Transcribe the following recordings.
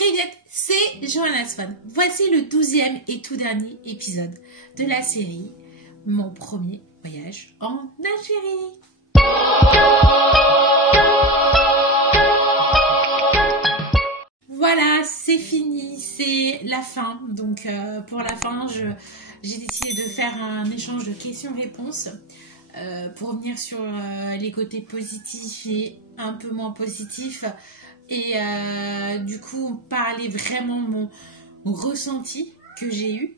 Привет, c'est Johanna Swan. Voici le 12e et tout dernier épisode de la série Mon premier voyage en Algérie. Voilà, c'est fini, c'est la fin. Donc pour la fin, j'ai décidé de faire un échange de questions-réponses pour revenir sur les côtés positifs et un peu moins positifs. Et du coup, parler vraiment de mon ressenti que j'ai eu.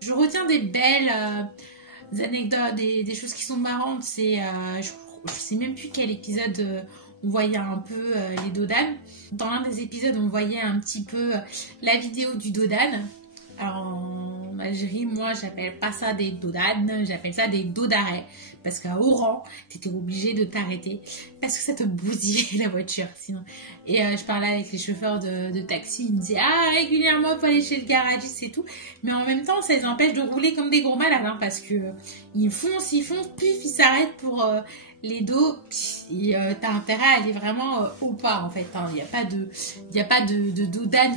Je retiens des belles anecdotes, des choses qui sont marrantes. C'est, je sais même plus quel épisode on voyait un peu les dodanes. Dans l'un des épisodes, on voyait un petit peu la vidéo du dodane. Alors, en Algérie, moi, j'appelle pas ça des dodanes, j'appelle ça des dos d'arrêt. Parce qu'à Oran, t'étais obligé de t'arrêter parce que ça te bousillait la voiture sinon. Et je parlais avec les chauffeurs de taxi, ils me disaient ah régulièrement faut aller chez le garagiste c'est tout. Mais en même temps ça les empêche de rouler comme des gros malades hein, parce que ils foncent, pif ils s'arrêtent pour les dos. Et t'as intérêt à aller vraiment au pas en fait. Il n'y a pas de dodane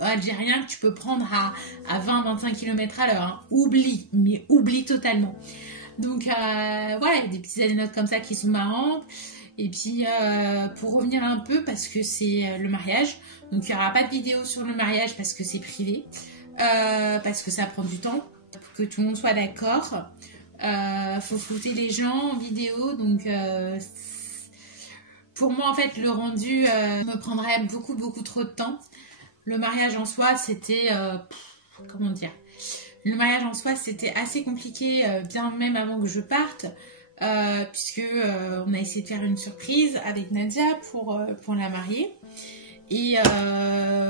algérien que tu peux prendre à 20-25 km à l'heure. Hein. Oublie totalement. Donc voilà, des petites anecdotes comme ça qui sont marrantes. Et puis pour revenir un peu, parce que c'est le mariage, donc il n'y aura pas de vidéo sur le mariage parce que c'est privé, parce que ça prend du temps, pour que tout le monde soit d'accord. Faut flouter les gens en vidéo, donc pour moi en fait le rendu me prendrait beaucoup trop de temps. Le mariage en soi c'était, comment dire, le mariage en soi c'était assez compliqué, bien même avant que je parte, puisque on a essayé de faire une surprise avec Nadia pour la marier. Et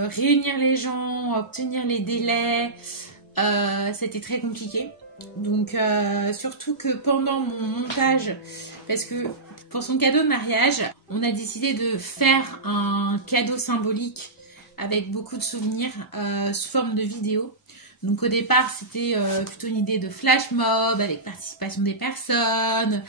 réunir les gens, obtenir les délais, c'était très compliqué. Donc surtout que pendant mon montage, parce que pour son cadeau de mariage, on a décidé de faire un cadeau symbolique avec beaucoup de souvenirs sous forme de vidéo. Donc au départ c'était plutôt une idée de flash mob avec participation des personnes,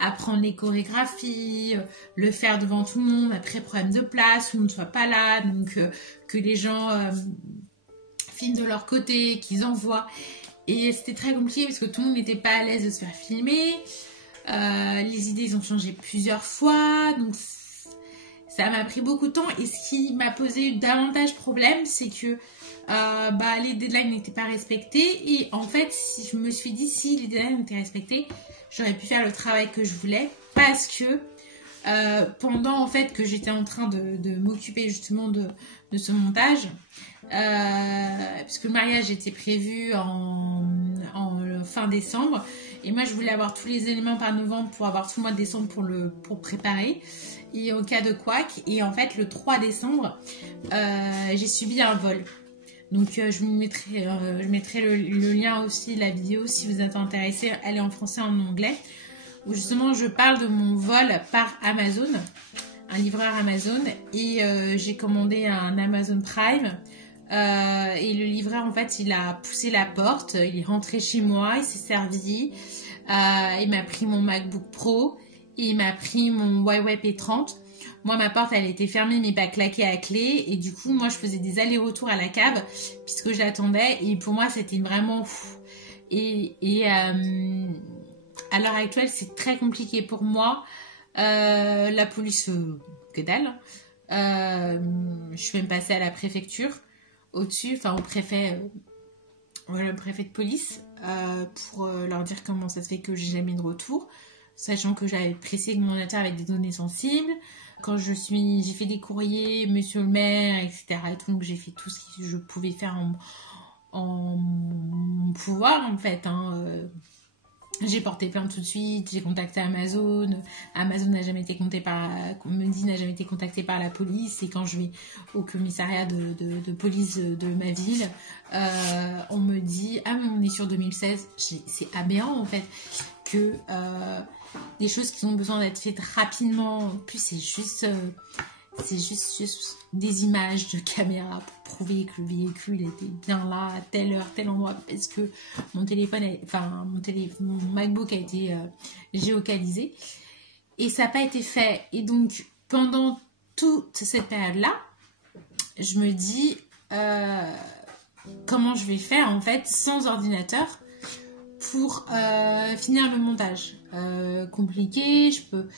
apprendre les chorégraphies, le faire devant tout le monde, après problème de place, tout le monde ne soit pas là, donc que les gens filment de leur côté, qu'ils envoient. Et c'était très compliqué parce que tout le monde n'était pas à l'aise de se faire filmer, les idées ils ont changé plusieurs fois, donc ça m'a pris beaucoup de temps. Et ce qui m'a posé davantage problème c'est que les deadlines n'étaient pas respectés et en fait je me suis dit si les deadlines étaient respectés j'aurais pu faire le travail que je voulais parce que pendant en fait que j'étais en train de m'occuper justement de ce montage puisque le mariage était prévu en fin décembre et moi je voulais avoir tous les éléments par novembre pour avoir tout le mois de décembre pour préparer et au cas de couac. Et en fait le 3 décembre j'ai subi un vol. Donc je mettrai le lien aussi, la vidéo si vous êtes intéressés. Elle est en français et en anglais. Où justement je parle de mon vol par Amazon. Un livreur Amazon. Et j'ai commandé un Amazon Prime. Et le livreur en fait il a poussé la porte. Il est rentré chez moi. Il s'est servi. Il m'a pris mon MacBook Pro. Et il m'a pris mon Huawei P30. Moi, ma porte, elle était fermée, mais pas claquée à clé. Et du coup, moi, je faisais des allers-retours à la cave, puisque je l'attendais. Et pour moi, c'était vraiment fou. Et à l'heure actuelle, c'est très compliqué pour moi. La police, que dalle. Je suis même passée à la préfecture, au-dessus, enfin au préfet, le préfet de police, pour leur dire comment ça se fait que j'ai jamais eu de retour. Sachant que j'avais précisé mon ordinateur avec des données sensibles. Quand j'ai fait des courriers, monsieur le maire, etc. Et tout, donc j'ai fait tout ce que je pouvais faire en mon pouvoir, en fait. Hein. J'ai porté plainte tout de suite, j'ai contacté Amazon. Amazon n'a jamais été n'a jamais été contacté par la police. Et quand je vais au commissariat de police de ma ville, on me dit « Ah, mais on est sur 2016 ». C'est aberrant, en fait, que des choses qui ont besoin d'être faites rapidement. En plus, c'est juste des images de caméra pour prouver que le véhicule était bien là, à telle heure, tel endroit, parce que mon MacBook a été géocalisé. Et ça n'a pas été fait. Et donc, pendant toute cette période-là, je me dis comment je vais faire en fait sans ordinateur pour finir le montage. Compliqué, je peux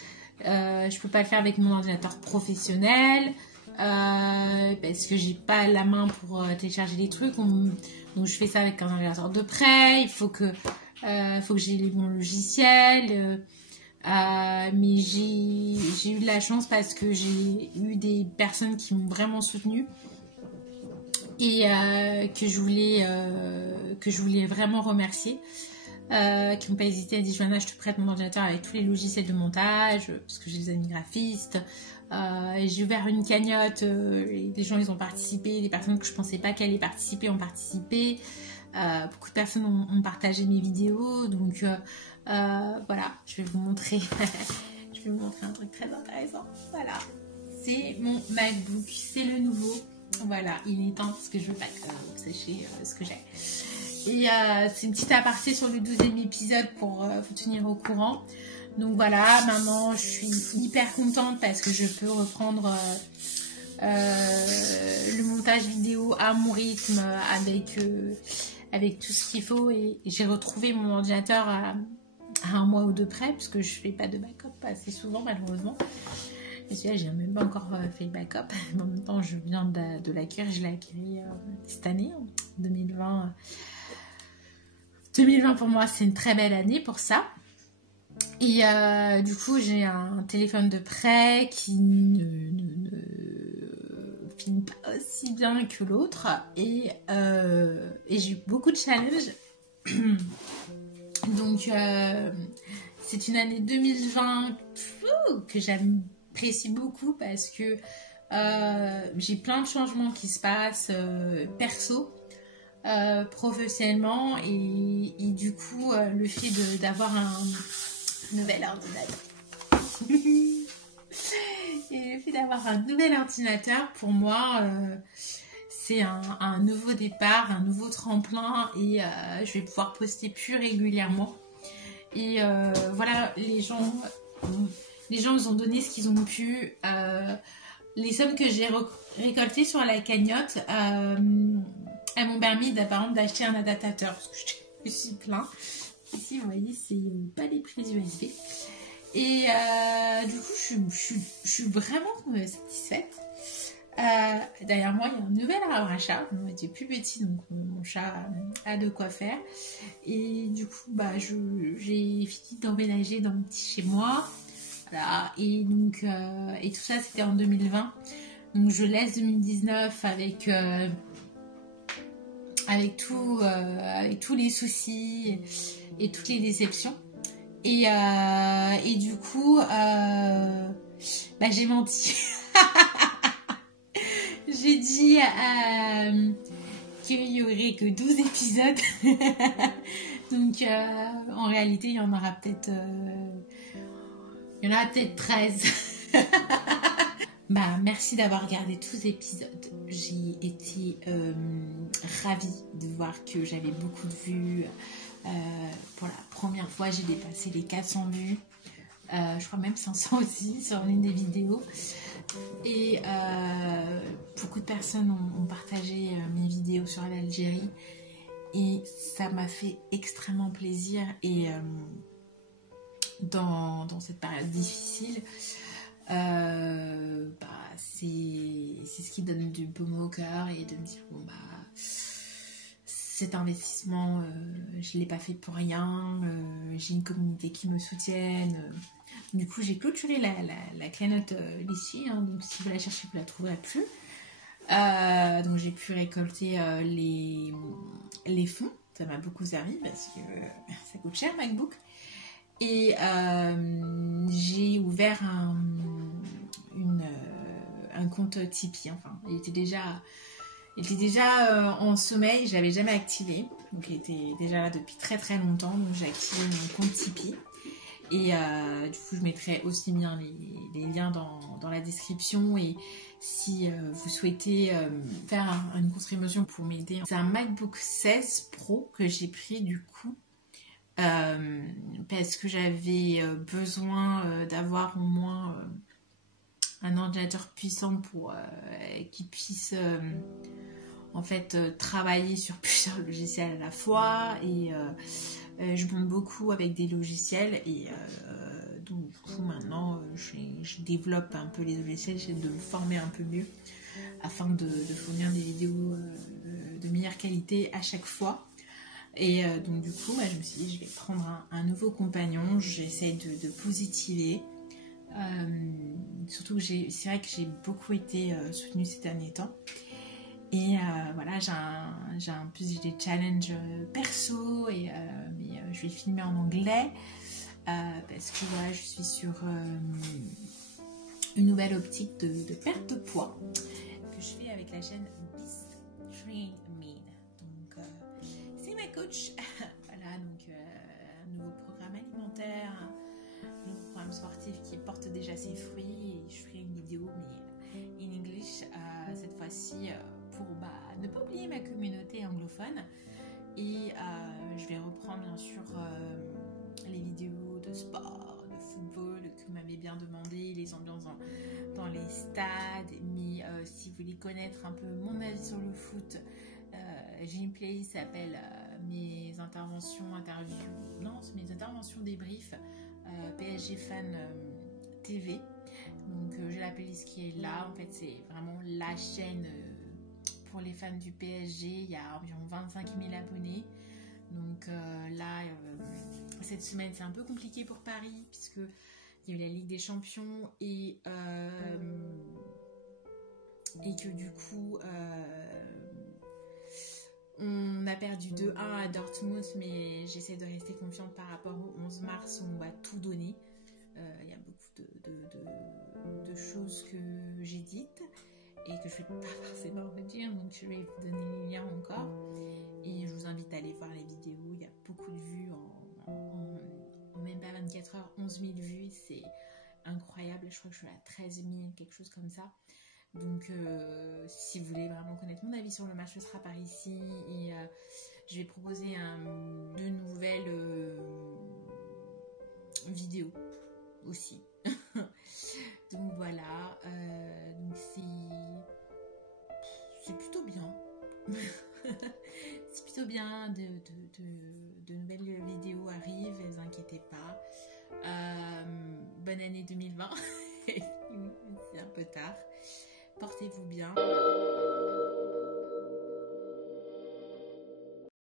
pas le faire avec mon ordinateur professionnel parce que j'ai pas la main pour télécharger les trucs. Donc je fais ça avec un ordinateur de près. Il faut que j'ai les bons logiciels. Mais j'ai eu de la chance parce que j'ai eu des personnes qui m'ont vraiment soutenue et que je voulais vraiment remercier, qui n'ont pas hésité à dire Johanna, je te prête mon ordinateur avec tous les logiciels de montage parce que j'ai des amis graphistes. J'ai ouvert une cagnotte et des gens ils ont participé, des personnes que je pensais pas qu'elles allaient participer ont participé. Beaucoup de personnes ont partagé mes vidéos, donc voilà, je vais vous montrer je vais vous montrer un truc très intéressant. Voilà, c'est mon MacBook, c'est le nouveau. Voilà, il est temps parce que je veux pas que vous sachiez ce que j'ai. Et c'est une petite aparté sur le 12e épisode pour vous tenir au courant. Donc voilà, maintenant je suis hyper contente parce que je peux reprendre le montage vidéo à mon rythme avec tout ce qu'il faut. Et j'ai retrouvé mon ordinateur à un mois ou deux près parce que je fais pas de backup assez souvent malheureusement. Et celui-là, j'ai même pas encore fait le backup. En même temps, je viens de l'acquérir. Je l'ai acquis cette année, 2020. 2020 pour moi, c'est une très belle année pour ça. Et du coup, j'ai un téléphone de prêt qui ne filme pas aussi bien que l'autre. Et j'ai eu beaucoup de challenges. Donc, c'est une année 2020 que j'apprécie beaucoup parce que j'ai plein de changements qui se passent perso, professionnellement et du coup le fait d'avoir un nouvel ordinateur et le fait d'avoir un nouvel ordinateur pour moi c'est un nouveau départ, un nouveau tremplin et je vais pouvoir poster plus régulièrement et voilà, les gens ils ont donné ce qu'ils ont pu. Les sommes que j'ai récoltées sur la cagnotte elles m'ont permis par exemple d'acheter un adaptateur parce que je suis plein. Ici vous voyez c'est pas des prises USB et du coup je suis vraiment satisfaite. Derrière moi il y a un nouvel arbre à chat, il était plus petit donc mon chat a de quoi faire et du coup j'ai fini d'emménager dans mon petit chez moi. Voilà, et donc et tout ça c'était en 2020 donc je laisse 2019 avec tous les soucis et toutes les déceptions et du coup j'ai menti. J'ai dit qu'il y aurait que 12 épisodes donc en réalité il y en aura peut-être 13. Merci d'avoir regardé tous les épisodes. J'ai été ravie de voir que j'avais beaucoup de vues. Pour la première fois, j'ai dépassé les 400 vues. Je crois même 500 aussi sur l'une des vidéos. Et beaucoup de personnes ont partagé mes vidéos sur l'Algérie. Et ça m'a fait extrêmement plaisir. Et dans cette période difficile, c'est ce qui donne du baume au cœur et de me dire cet investissement je l'ai pas fait pour rien, j'ai une communauté qui me soutienne. Du coup j'ai clôturé la cagnotte ici, donc si vous la cherchez vous la trouverez plus. Donc j'ai pu récolter les fonds, ça m'a beaucoup servi parce que ça coûte cher MacBook. Et j'ai ouvert un compte Tipeee. Enfin, il était déjà en sommeil, je l'avais jamais activé. Donc il était déjà là depuis très très longtemps. Donc j'ai activé mon compte Tipeee. Et du coup je mettrai aussi bien les liens dans la description. Et si vous souhaitez faire une contribution pour m'aider, c'est un MacBook 16 Pro que j'ai pris du coup. Parce que j'avais besoin d'avoir au moins un ordinateur puissant pour qui puisse en fait travailler sur plusieurs logiciels à la fois. Et je monte beaucoup avec des logiciels et donc du coup maintenant je développe un peu les logiciels, j'essaie de me former un peu mieux afin de fournir des vidéos de meilleure qualité à chaque fois. Et donc du coup je me suis dit je vais prendre un nouveau compagnon, j'essaie de positiver. Surtout que c'est vrai que j'ai beaucoup été soutenue ces derniers temps. Et voilà, j'ai des challenges perso, mais je vais filmer en anglais parce que voilà, je suis sur une nouvelle optique de perte de poids que je fais avec la chaîne Beast Train Mean. Donc c'est ma coach. Voilà, donc un nouveau programme alimentaire, un nouveau programme sportif qui porte déjà ses fruits. Et je ferai une vidéo mais in English cette fois-ci. Pour ne pas oublier ma communauté anglophone. Et je vais reprendre bien sûr les vidéos de sport, de football que vous m'avez bien demandé, les ambiances dans les stades. Mais si vous voulez connaître un peu mon avis sur le foot, j'ai une playlist qui s'appelle mes interventions débrief PSG Fan TV. Donc j'ai la playlist qui est là. En fait c'est vraiment la chaîne pour les fans du PSG. Il y a environ 25 000 abonnés. Donc là, cette semaine, c'est un peu compliqué pour Paris puisque il y a eu la Ligue des Champions et que du coup, on a perdu 2-1 à Dortmund, mais j'essaie de rester confiante par rapport au 11 mars où on va tout donner. Il y a beaucoup de choses que j'ai dites et que je ne vais pas forcément redire, donc je vais vous donner les liens encore. Et je vous invite à aller voir les vidéos, il y a beaucoup de vues en même pas 24 heures, 11 000 vues, c'est incroyable, je crois que je suis à 13 000, quelque chose comme ça. Donc si vous voulez vraiment connaître mon avis sur le match, ce sera par ici. Et je vais proposer de nouvelles vidéos aussi. Donc voilà, donc c'est plutôt bien. C'est plutôt bien, de nouvelles vidéos arrivent, ne vous inquiétez pas. Bonne année 2020. C'est un peu tard. Portez-vous bien.